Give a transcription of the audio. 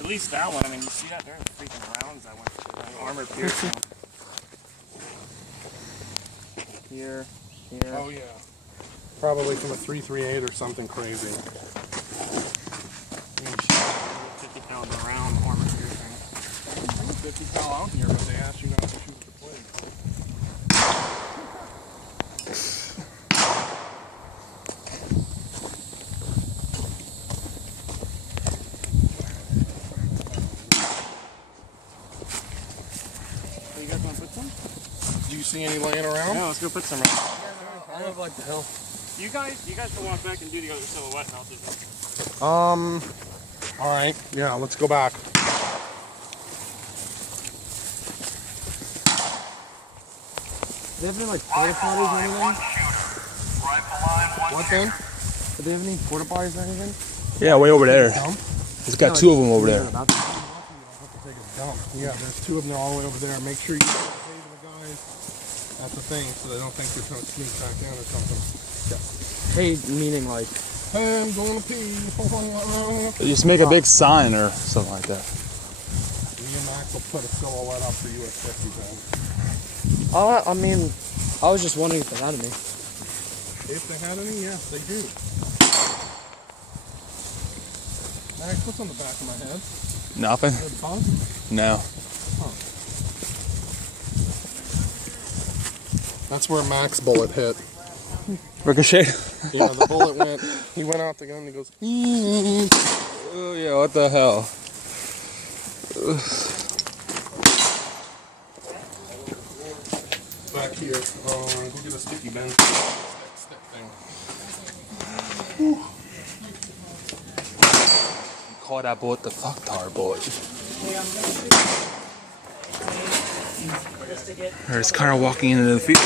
At least that one. I mean, you see that? There are freaking rounds that went through that armor piercing. Here. Oh yeah. Probably from a 338 or something crazy. 50 pound round armor piercing. Bring a 50 cal out here, but they asked you not to shoot the plate. So you guys want to put some? Do you see any laying around? Yeah, let's go put some around. I live like the hill. You guys can walk back and do the other silhouette and I'll do this. Alright, yeah, let's go back. Do they have any like porta potties or anything? What then? Do they have any porta potties or anything? Yeah, way over there. Dump? It's got two of them over there. Dump. Yeah, there's two of them all the way over there. Make sure you say to the guys at the thing so they don't think you're trying to sneak back in or something. Hey, meaning like... Hey, I'm going to pee. Just make a big sign or something like that. Me and Max will put a silhouette up for you at 50 then. Oh, I mean, I was just wondering if they had any. If they had any, yes, they do. Max, what's on the back of my head? Nothing? The bunk? No. Oh. That's where Mac's bullet hit. Ricochet? Yeah, the bullet went, he went out the gun and he goes, Oh yeah, what the hell? back here. Go get a sticky bend. Stick thing. Call that bullet the fucktard bullet. There's Kyle walking into the field.